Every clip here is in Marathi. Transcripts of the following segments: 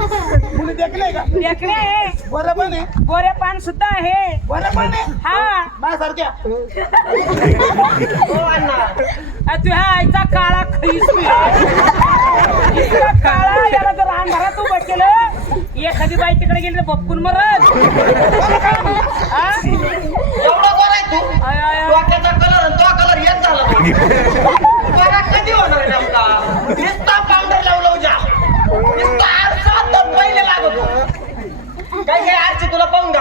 मुली देख नाही का? आहे बरं पण आहे. गोरे पान सुद्धा आहे. बरं पण आहे. हा. माझ्यासारख्या. तुझ्या आईचा काळा खैस बी आहे. इतका काळा याला जर अंधारात उभं केलं एखादी बाई तिकडे गेली तर बपकून मरत हा? एवढा बरा आहे तू. आय, आय, आय. डोक्याचा कलर आणि तो कलर येत झाला बरा कधी होणार आहे नेमका? नुसता पावडर लावलं नुसता तर पहिले लागतो काही काही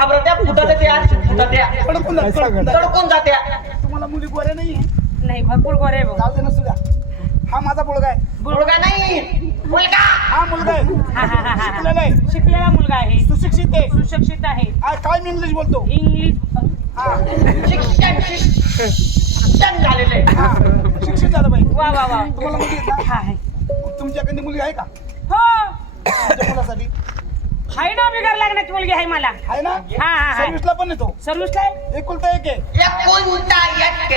आरसे तुला पाहून घाबरत त्या फुटत फुटत त्या. तडकून जात्या. तुम्हाला मुली गोऱ्या नाही भरपूर गोरे जाऊ दे नसू द्या हा माझा मुलगा आहे. मुलगा नाही. मुलगा! हा मुलगा आहे. हा, हा, हा, हा. शिकलेला आहे. शिकलेला मुलगा आहे. सुशिक्षित आहे. सुशिक्षित आहे. हा, काय मी इंग्लिश बोलतो? इंग्लिश हा. शिक्षण शिक्षण झालेलं आहे. हा. शिक्षित झालं पाहिजे वा वा वा. तुम्हाला मुली आहेत ना? हा आहे. तुमच्याकडे मुली आहे का? हो. तुमच्या मुलासाठी? आहे ना बिगार लागण्याची मुलगी आहे मला. आहे ना? हा हा हा. सर्व्हिसला पण येतो. सर्विसला आहे? एकुलता एक आहे. एकुलता एक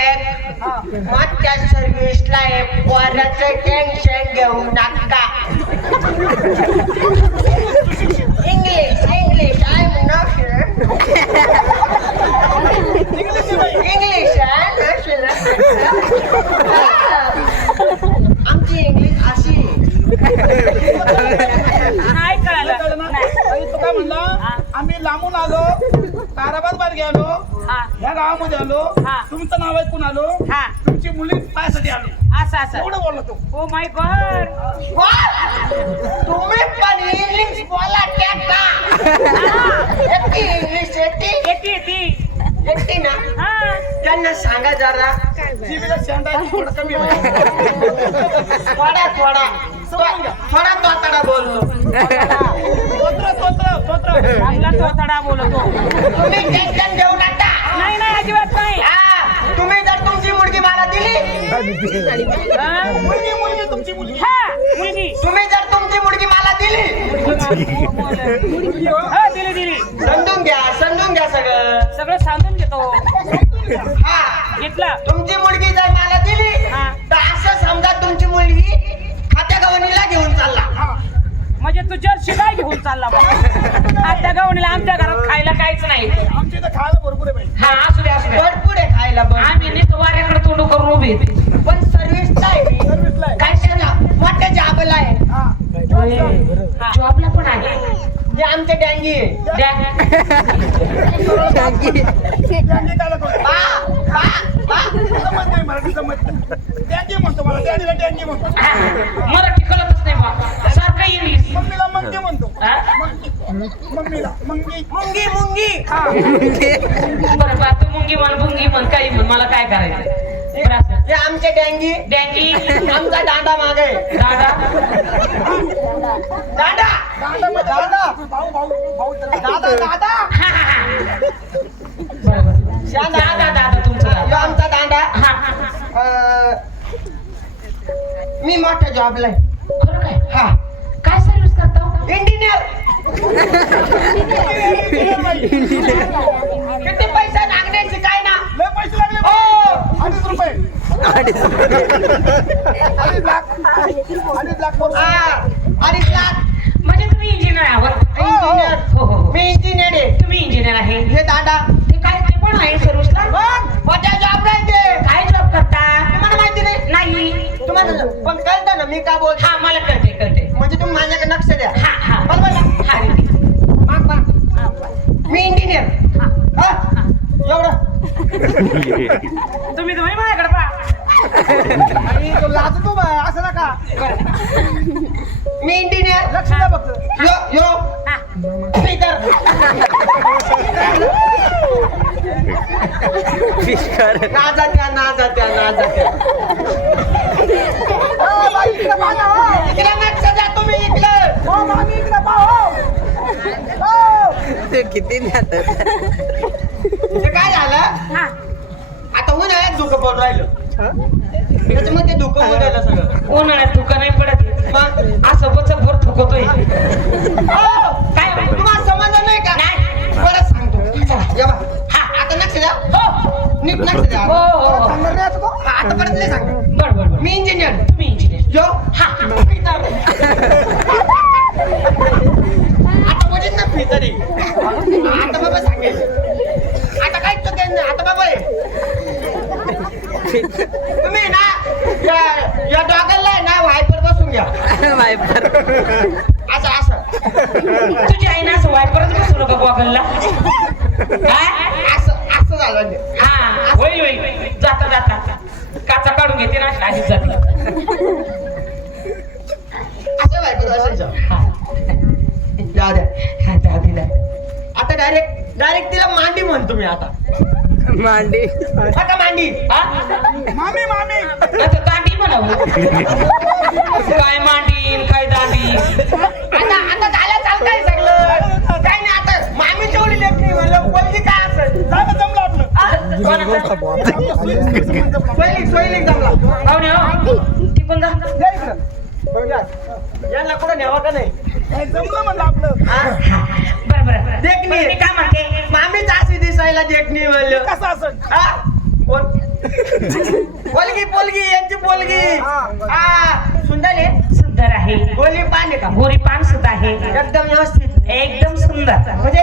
माझ्या सर्व्हिसला आहे पोराचं टेन्शन घेऊ नका. English English I am not English आमची इंग्लिश अशी कळलं कळालं ना? नाही. आणि तो काय म्हणला हा. लांबून आलो? ताराबाद बाहेर गेलो हा. ह्या गावामध्ये आलो. हा. तुमचं नाव ऐकून आलो? हा. तुमची मुली पायासाठी आलो. असं असं. एवढं बोलला तो. ओ माय गॉड तुम्ही पण इंग्लिश बोला त्या का येते इंग्लिश येते येते येते येते ना? हा. त्यांना सांगा जरा. जीबीला शेंडा आहे, थोडं कमी. थोडा थोडा. तोतडा बोललो स्तोत्र. चांगला तोतडा बोलतो तुम्ही टेन्शन घेऊ नका. नाही नाही अजिबात नाही. हा, तुम्ही जर तुमची मुलगी मला दिली? मुलगी मुलगी तुमची मुलगी. हा मुलगी. तुम्ही जर तुमची मुलगी मला दिली हा. दिली दिली. समजून घ्या समजून घ्या सगळं. सगळं सांगून घेतो. हा घेतला. तुमची मुलगी जर मला दिली हा. तर असं समजा तुमची मुलगी खात्या गवणीला घेऊन चालला. म्हणजे तू जर्सी काय घेऊन चालला बा. गावणीला आमच्या घरात काहीच नाही. आमच्या इथं खायला भरपूर आहे बाई. हा असू दे असू दे. भरपूर आहे खायला पण आम्ही नुसतं वाऱ्याकडे तोंड करून उभी आहे. पण सर्व्हिस नाही. सर्व्हिसला आहे काय मोठ्या जाबला आहे. हा. जॉबला? पण आहे. जे आमचे डँगी आहे. काय समज नाही मराठी समज. टँकी म्हणतो मला डॅडीला टँकी म्हणतो. हा. मराठी कळतच नाही बा सारखं इंग्लिश मम्मीला मंगी म्हणतो. हा? मंगी मम्मीला मंगी मुंगी. मुंगी हा. बरं बा तू मुंगी म्हण बुंगी म्हण काही म्हण मला काय करायचं बरं असं. आमचे डँगी. डँगी? आमचा दांडा मागे. दादा दांडा. दादा मग दादा भाऊ भाऊ भाऊ तर दादा दादा. हा, हा, हा. बरं, बरं. शांत. दादा दादा तुमचा. यो दादा. आमचा दांडा. हा, हा, हा. अं, मी मोठ्या जॉबला आहे. खरं काय? हा. काय इंजिनियर किती पैसे लागण्याची काय ना? लय पैसे लागले हो. अडीच रुपये. अडीच लाख. अडीच लाख बरोबर. हा. अडीच लाख. म्हणजे तुम्ही इंजिनियर आहात. इंजिनियर हो. हो हो मी इंजिनियर आहे. तुम्ही इंजिनियर आहे. हे दादा. ते काय ते पण आहे सर्व्हिसला मग मोठ्या जॉब नाही ते काय जॉब करता? तुम्हाला माहिती नाही? नाही. तुम्हाला पण कळतं ना मी का बोल हा मला कळते कळते म्हणजे तुम्ही माझ्याकडे लक्ष द्या. हा हा. बरोबर ना हा. माग माग मी इंजिनियर हा. हा? एवढं? तुम्ही तुम्ही माझ्याकडे पहा. आणि तो लाजतो बा. असं नका. मी इंजिनियर लक्ष द्या फक्त. यो यो. हा. स्पीकर ना जात्या ना जात्या ना जात्या इकडे पाहा ना, हो. ते किती नाही ते काय झालं? आता उन्हाळ्यात धुकं पडून राहिलं. त्याच्यामध्ये ते धुकं होऊन राहिलं सगळं. उन्हाळ्यात धुकं नाही पडत. मग? असं बच भर थुकतोय. हो. काय तुम्हाला समाधान नाही का? नाही. परत सांगतो. आता नक्ष द्या. हो. नीट नक्ष द्या. हो हो, हो. सांगणार आता परत नाही सांगतो. बरं बरं मी इंजिनियर तुम्ही इंजिनियर यो. हा. फितर. आता बाबा सांगेल. आता काय चुकेल नाही आता बाबा. तुम्ही ना या या डॉगलला आहे ना वायपर बसून घ्या. वायपर असं असं. तुझी आई ना असं वायपरच बसू नका गॉगलला काय असं असं झालं ते. हा. होईल होईल. जाता जाता. काचा काढून घेते ना आधीच जाते. डायरेक्ट तिला मांडी म्हणतो मी आता. मांडी. आता मांडी. हा? मामी मामी. आता दांडी म्हणावं. काय मांडीन काय दांडी? आता आता झालं चालतंय सगळं. काय नाही आता मामी जेवढी लेख नाही म्हणलं कोणती काय असेल झालं जमलं आपलं. कोणाचं? पहिली पहिली जमला. पाहुणे हो. टिकून जा. या इकडं. यांना कुठं न्यावा का नाही? काय जमलं म्हणलं आपलं. हा? बरं बरं देखणी. बरं, मी काय म्हणते? मामीच अशी दिसायला देखणी म्हणलं कसं असं हा? पोलगी पोलगी यांची पोलगी. हा. सुंदर आहे? सुंदर आहे. गोली पाणी का? गोरी पान सुद्धा आहे. एकदम व्यवस्थित. एकदम सुंदर. म्हणजे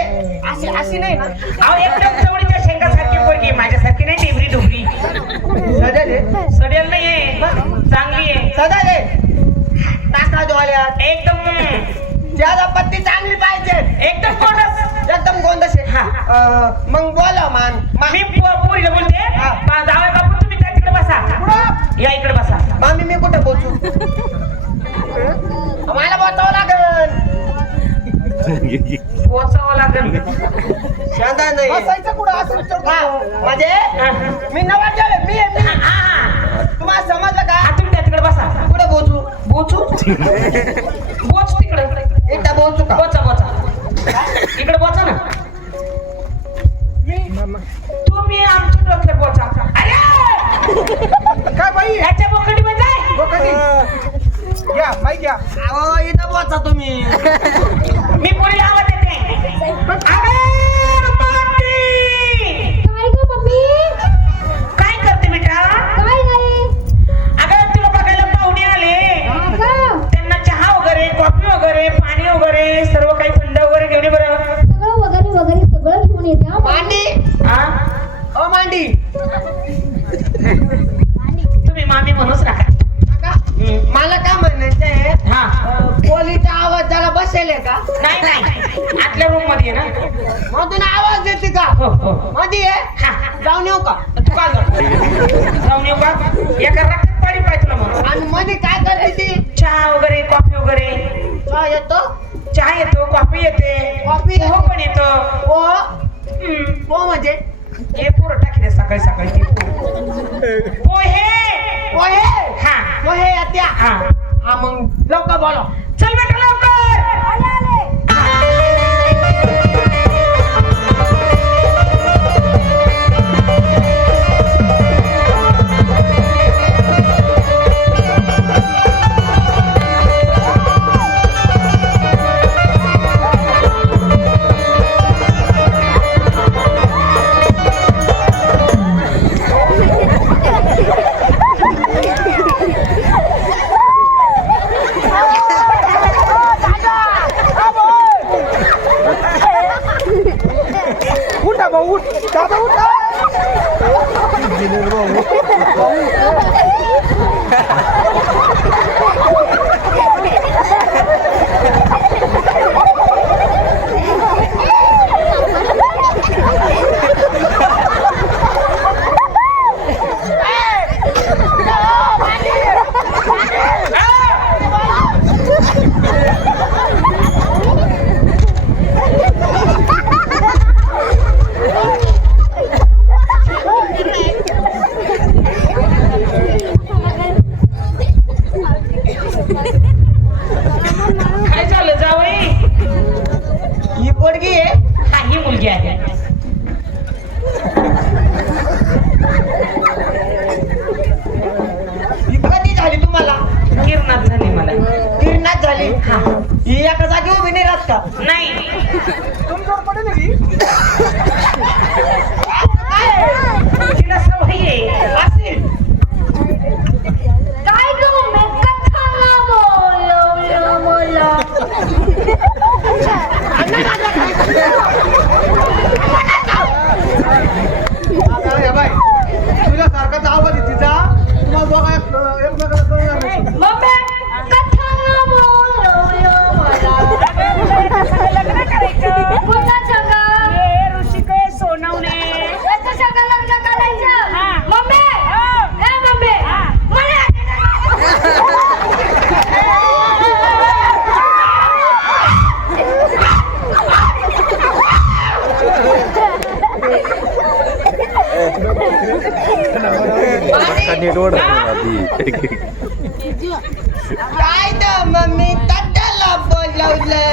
अशी अशी नाही ना? अहो एकदम चवडीच्या शेंगासारखी पोरगी माझ्यासारखी नाही टेबरी डुबरी सदल आहे? सडेल नाहीये. चांगली आहे. सदल आहे? टाका डोळ्यात. एकदम. ज्यादा पत्ती चांगली पाहिजे. एकदम गोंडस. एकदम गोंदश आहे. हा. अं, मग बोला मान. मा- मी पो- पोरीला बोलते. हा. बा- जावई बापू तुम्ही त्या तिकडे बसा? या इकडे बसा. मामी मी कुठे पोचू? मला बोचावं लागल. पोचावं लागेल. शांता नाही बसायचं कुठं? असं हा, म्हणजे? हा. मी नवा जेवे मी आहे, मी हा, हा. तुम्हाला समजलं का? हा, तुम्ही त्या तिकडे बसा. कुठे पोचू? बोचू बोच पोचू का? बोचा बोचा इकडे बोचा ना. तुम्ही आमच्या डोक्यात बोचा अरे! काय बाई? याच्या बोकडी जाय कधी घ्या माई घ्या अहो इथं पोचा तुम्ही. मी पोरीला आवाज देते. अरे! का? नाही नाही. आतल्या रूममध्ये आहे ना. मधून आवाज देते का? हो हो. मध्ये आहे हा. जाऊन येऊ का? तू करतो जाऊन येऊ का? एका रक्तात पाणी पाहिजे तुला मग. आणि मध्ये काय करते ती चहा वगैरे कॉफी वगैरे. चहा येतो? चहा येतो कॉफी येते. कॉफी हो पण येतो. हम्म. पो म्हणजे? हे पोरं टाकी दे सकाळी सकाळी ते पोहे. पोहे! पोहे? हा. पोहे येत्या. हा. हा मग लवकर बोला. नाही राहत का नाही तुमच्यावर पडेल की तिला सवय आहे अशी काय ग मम्मी कथा बोल बोल आता हे बाय तुझ्या सारखा जाव कधी तिचा तुम्हाला दोघा एक- एकमेकाला कळणार नाही. मम्मी कथा बोल मला लग्न करायचं पुन्हा सांगा हे ऋषिकेश सोनवणे याचं सगळं लग्न करायचं हा. मम्मी हो. ए मम्मी हा. मला काय द मम्मी तट्टाला बोलवलं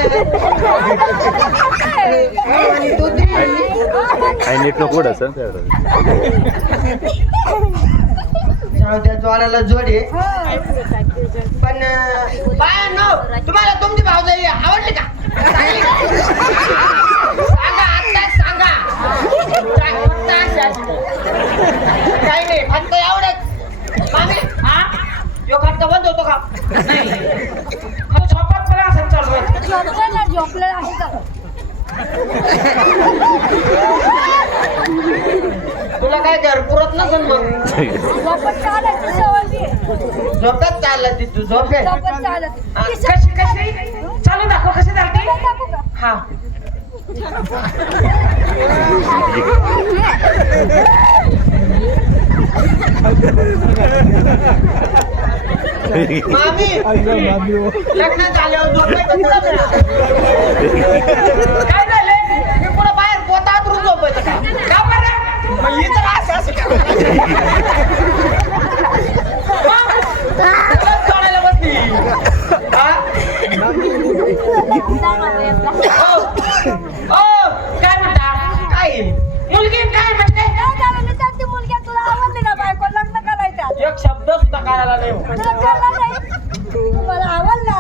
काही नीट नको जाऊ द्या ज्वालाला जोडे. पण बाया नो तुम्हाला तुमची भावजाई आवडली का? सांगा आता सांगा. काय फक्त. काही नाही फक्त एवढंच. मामी हा खटका बंद होतो का? नाही. झोपात पण असं चालू आहे. झोपलेला झोपलेला आहे का? तुला काय घर पुरत नसेल मग? झोपत चालायची सवय आहे. झोपत चालला ती तू झोपे झोपत चालत कशी कशी चालू दाखव कशी चालते? हा. मामी लग्न झाल्यावर झोपायचं तुला काय मी पुढे बाहेर पोतात झोपायचं का का बरं मग ही तर असं असं का? सोडायला बसली. हा? काय म्हणता काय मुलगी काय म्हणते हा, आवडला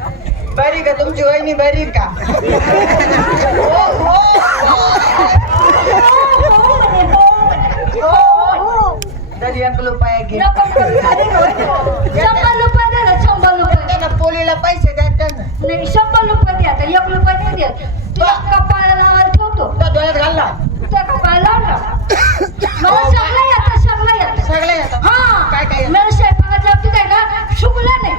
करून बरी का? तुमची वहिनी बरी का हो, हो, हो. हो, हो. तरी एक रुपया घे नको करू, चालेल होय. शंभर रुपये दे ना, शंभर रुपये त्यांना पोलीला पैसे द्या ना नाही शंभर रुपये द्या तर एक रुपये नाही देत तुला कपाळाला ठेवतो तो डोळ्यात घालला त्या कपाळाला लाव ना मला सगळं येतं सगळं येतं सगळे येतात हा काय काय येतं? मला स्वयंपाकाच्या बाबतीत आहे ना शुकला नाही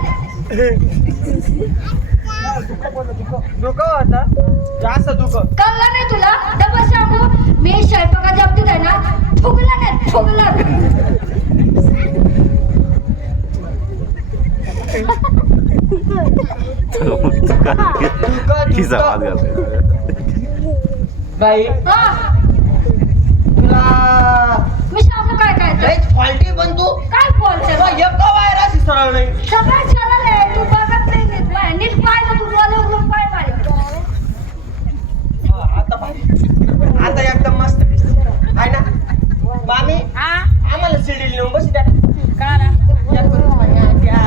दुःख होत जास्त दुःख कळलं नाही तुला डबल सांगू मी स्वयंपाकाच्या बाबतीत आहे ना फुगला नाही फुगला नाही. तिचा आवाज घालतोय. बाई हा तुला मी सांगू काय काय ते? लयच फॉल्टी पण तू काय बोलते तुला एका वायराशी सरळ नाही सगळं सरळ आहे तू बघत नाही नीट पाय नीट पाय ना तू डोळे उघडून पाय मारे हा, आता भारी. आता एकदम मस्त दिसते. आहे ना मामी हा आम्हाला सिडील नेऊन बस द्या का ना या करून पाहिजे. द्या.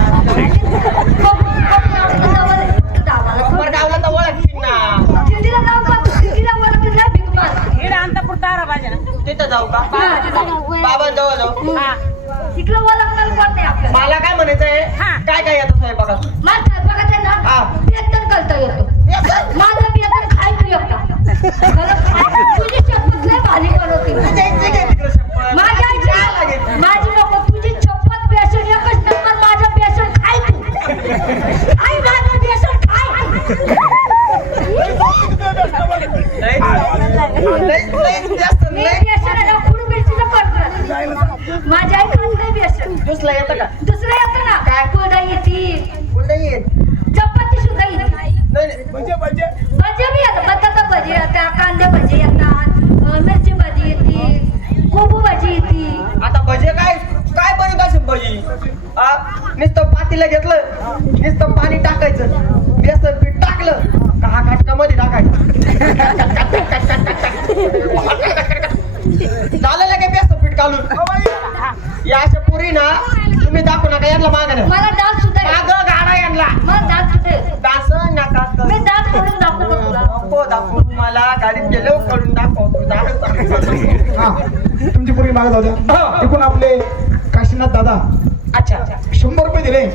बघ, बघ ना, आपल्या गावाला गावाला बरं गावला तर ओळखशील ना दिल्लीला जाऊ का दिल्लीला मला तुला भीक मार हेड अंता पुरता आला पाहिजे ना तिथं जाऊ का हा. बाबा जवळ जाऊ हा तिकडं ओळखणार कोण नाही आपल्याला मला काय म्हणायचं आहे हा. काय काय येतं पाणी टाकायचं. बेसन पीठ टाकलं का हा घटकामध्ये टाकायचं. झालं काय बेसन पीठ घालून. या अशा पुरी ना तुम्ही दाखवू नका यांना मागणं मला डान्स सुद्धा येतो. मागं गाडा यांना. मला डान्स सुद्धा येतो. डान्स नका करू. मी डान्स करून दाखवतो का तुला. नको दाखवू मला गाडीत गेलो करून दाखवतो दाखव. हा. तुमची पूर्वी मागत होत्या एकूण आपले काशीनाथ दादा. अच्छा अच्छा. शंभर रुपये दिले.